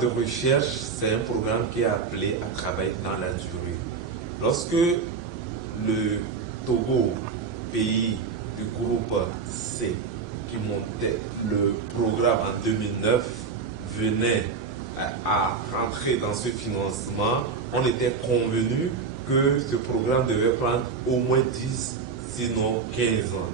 de recherche, c'est un programme qui est appelé à travailler dans la durée. Lorsque le Togo, pays du groupe C, qui montait le programme en 2009, venait à rentrer dans ce financement, on était convenu que ce programme devait prendre au moins 10, sinon 15 ans.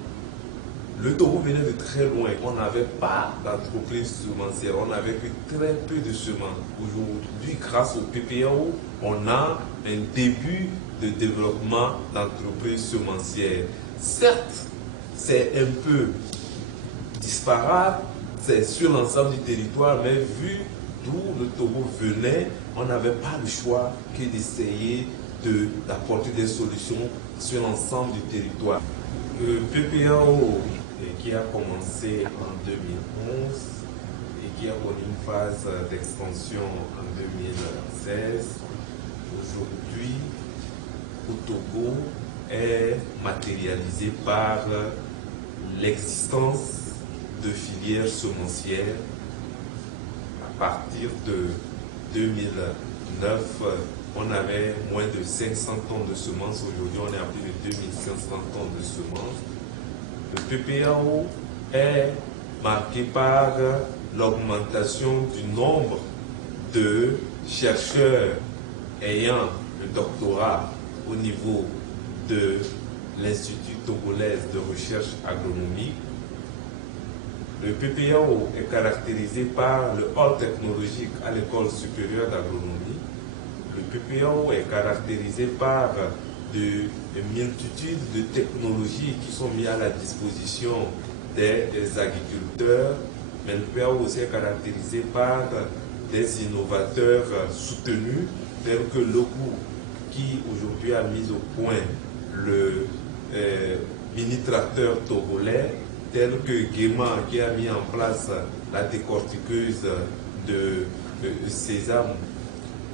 Le Togo venait de très loin. On n'avait pas d'entreprise semencière. On avait eu très peu de semences. Aujourd'hui, grâce au PPAO, on a un début de développement d'entreprises semencières. Certes, c'est un peu disparate, c'est sur l'ensemble du territoire, mais vu d'où le Togo venait, on n'avait pas le choix que d'essayer d'apporter des solutions sur l'ensemble du territoire. Le PPAO qui a commencé en 2011 et qui a connu une phase d'extension en 2016, aujourd'hui au Togo est matérialisé par l'existence de filières semencières. À partir de 2009, on avait moins de 500 tonnes de semences. Aujourd'hui, on est à plus de 2500 tonnes de semences. Le PPAO est marqué par l'augmentation du nombre de chercheurs ayant le doctorat au niveau de l'Institut togolais de recherche agronomique. Le PPAO est caractérisé par le hall technologique à l'École supérieure d'agronomie. Le PPAO est caractérisé par une multitude de technologies qui sont mises à la disposition des agriculteurs, mais le PPAO aussi est caractérisé par des innovateurs soutenus, tels que Loku, qui aujourd'hui a mis au point le mini-tracteur togolais, tel que Guéma, qui a mis en place la décortiqueuse de sésame,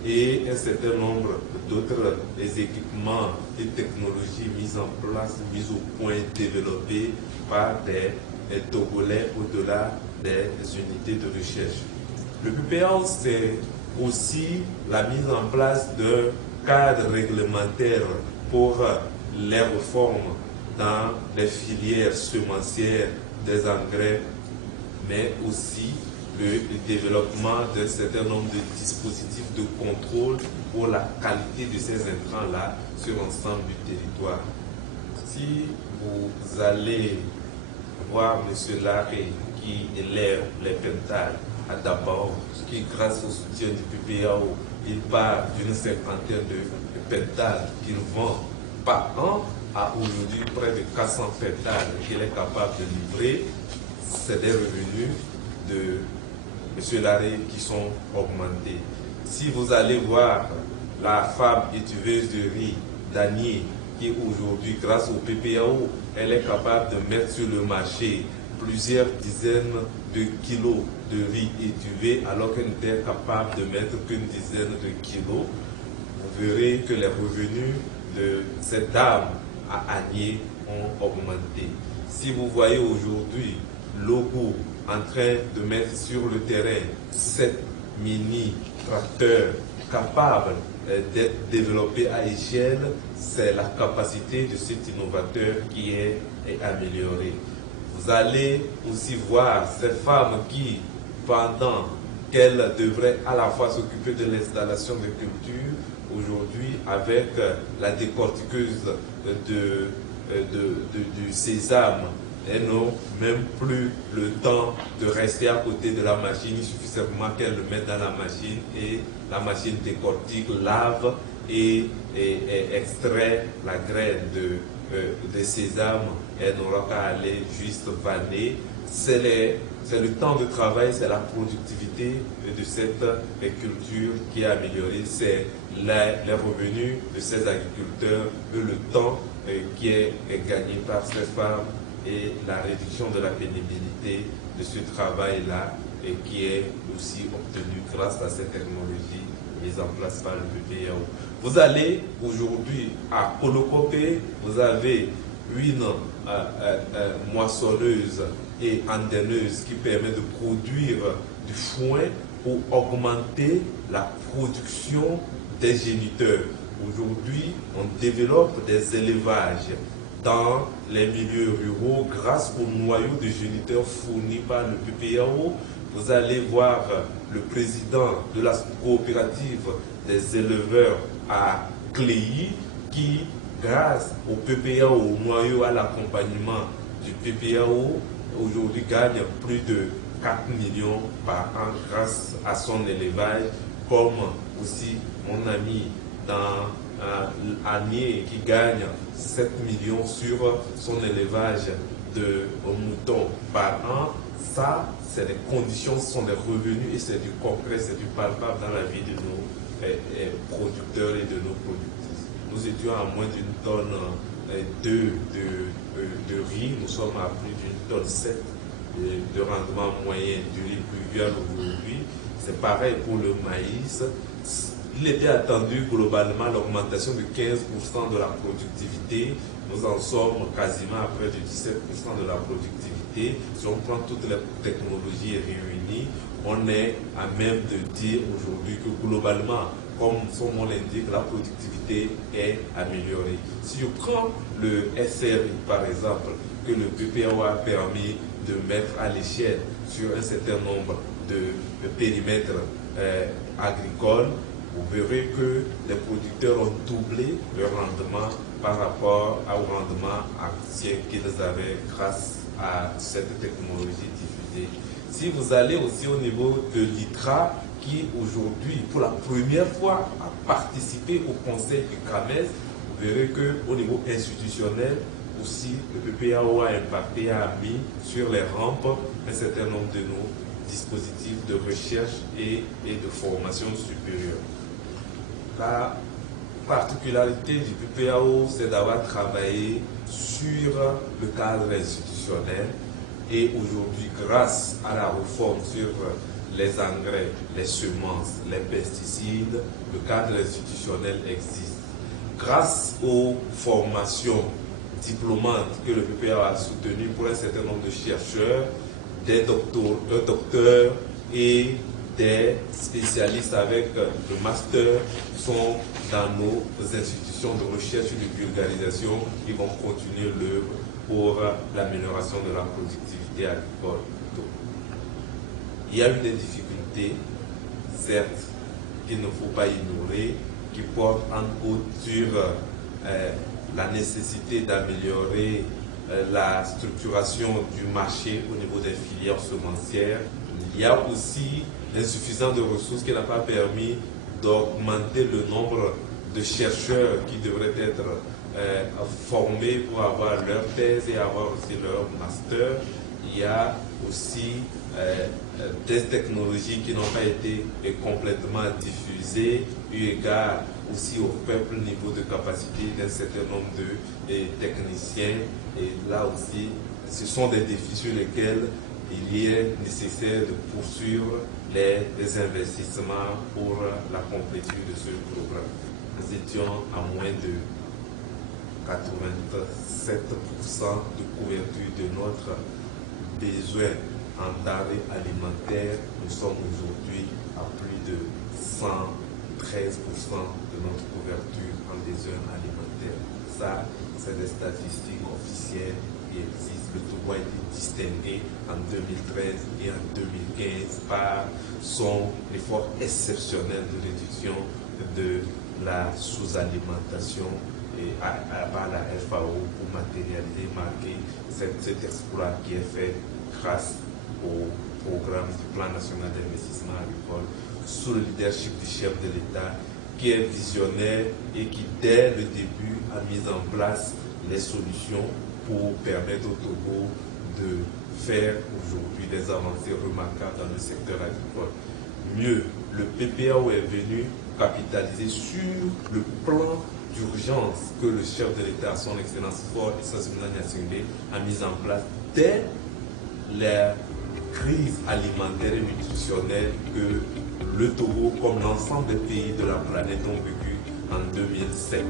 et un certain nombre d'autres équipements et technologies mises en place, mises au point, développées par des Togolais au-delà des unités de recherche. Le PPAO, c'est aussi la mise en place d'un cadre réglementaire pour les réformes dans les filières semencières des engrais, mais aussi le développement d'un certain nombre de dispositifs de contrôle pour la qualité de ces intrants-là sur l'ensemble du territoire. Si vous allez voir M. Larrey qui élève les pentales à Dabao, qui grâce au soutien du PPAO, il part d'une cinquantaine de pentales qu'il vend par an à aujourd'hui près de 400 pentales qu'il est capable de livrer, c'est des revenus de M. Larrey qui sont augmentés. Si vous allez voir la femme étuveuse de riz d'Anier, qui aujourd'hui, grâce au PPAO, elle est capable de mettre sur le marché plusieurs dizaines de kilos de riz étuvé, alors qu'elle n'était capable de mettre qu'une dizaine de kilos, vous verrez que les revenus de cette dame à Agné ont augmenté. Si vous voyez aujourd'hui Logo en train de mettre sur le terrain 7 mini-tracteurs capables d'être développés à échelle, c'est la capacité de cet innovateur qui est améliorée. Vous allez aussi voir ces femmes qui, pendant qu'elles devraient à la fois s'occuper de l'installation de culture, aujourd'hui, avec la décortiqueuse du sésame, elles n'ont même plus le temps de rester à côté de la machine. Il suffit simplement qu'elles le mettent dans la machine et la machine décortique, lave et extrait la graine de sésame. Elle n'aura qu'à aller juste vanner. C'est le temps de travail, c'est la productivité de cette culture qui est améliorée, c'est les revenus de ces agriculteurs, le temps qui est gagné par ces femmes et la réduction de la pénibilité de ce travail-là et qui est aussi obtenu grâce à ces technologies mises en place par le PPAO. Vous allez aujourd'hui à Kolokopé, vous avez une moissonneuse et andaineuse qui permet de produire du foin pour augmenter la production des géniteurs. Aujourd'hui, on développe des élevages dans les milieux ruraux grâce au noyau de géniteurs fourni par le PPAO. Vous allez voir le président de la coopérative des éleveurs à Cléhy qui, grâce au PPAO, au noyau, à l'accompagnement du PPAO, aujourd'hui gagne plus de 4 millions par an grâce à son élevage, comme aussi mon ami dans Anier qui gagne 7 millions sur son élevage de moutons par an. Ça, c'est des conditions, ce sont des revenus et c'est du concret, c'est du palpable dans la vie de nos producteurs et de nos productrices. Nous étions à moins d'une tonne de riz, nous sommes à plus d'une tonne 7 de rendement moyen du riz pluvial aujourd'hui. C'est pareil pour le maïs. Il était attendu globalement l'augmentation de 15% de la productivité. Nous en sommes quasiment à près de 17% de la productivité. Si on prend toutes les technologies réunies, on est à même de dire aujourd'hui que globalement, comme son nom l'indique, la productivité est améliorée. Si je prends le SRI par exemple, que le PPAO a permis de mettre à l'échelle sur un certain nombre de périmètres agricoles, vous verrez que les producteurs ont doublé leur rendement par rapport au rendement ancien qu'ils avaient grâce à cette technologie diffusée. Si vous allez aussi au niveau de l'ITRA, qui aujourd'hui, pour la première fois, a participé au conseil du CAMES, vous verrez qu'au niveau institutionnel, aussi, le PPAO a impacté, a mis sur les rampes un certain nombre de nos dispositifs de recherche et de formation supérieure. La particularité du PPAO, c'est d'avoir travaillé sur le cadre institutionnel et aujourd'hui, grâce à la réforme sur les engrais, les semences, les pesticides, le cadre institutionnel existe. Grâce aux formations diplômantes que le PPAO a soutenues pour un certain nombre de chercheurs, des docteurs et des spécialistes avec le master sont dans nos institutions de recherche et de vulgarisation qui vont continuer l'œuvre pour l'amélioration de la productivité agricole. Il y a eu des difficultés, certes, qu'il ne faut pas ignorer, qui portent entre autres sur la nécessité d'améliorer la structuration du marché au niveau des filières semencières. Il y a aussi l'insuffisance de ressources qui n'a pas permis d'augmenter le nombre de chercheurs qui devraient être formés pour avoir leur thèse et avoir aussi leur master. Il y a aussi des technologies qui n'ont pas été complètement diffusées, eu égard aussi au faible niveau de capacité d'un certain nombre de techniciens. Et là aussi, ce sont des défis sur lesquels il est nécessaire de poursuivre les investissements pour la complétude de ce programme. Nous étions à moins de 87% de couverture de notre besoin en denrées alimentaires. Nous sommes aujourd'hui à plus de 113% de notre couverture en besoins alimentaires. Ça, c'est des statistiques officielles qui existent. Le Togo a été distingué en 2013 et en 2015 par son effort exceptionnel de réduction de la sous-alimentation et par la FAO pour matérialiser, marquer cet exploit qui est fait grâce au programme du Plan national d'investissement agricole sous le leadership du chef de l'État qui est visionnaire et qui dès le début a mis en place les solutions pour permettre au Togo de faire aujourd'hui des avancées remarquables dans le secteur agricole. Mieux, le PPAO est venu capitaliser sur le plan d'urgence que le chef de l'État, son Excellence Ford Essassou-Nguessan Gnassingbé, a mis en place dès la crise alimentaire et nutritionnelle que le Togo, comme l'ensemble des pays de la planète, ont vécu en 2007.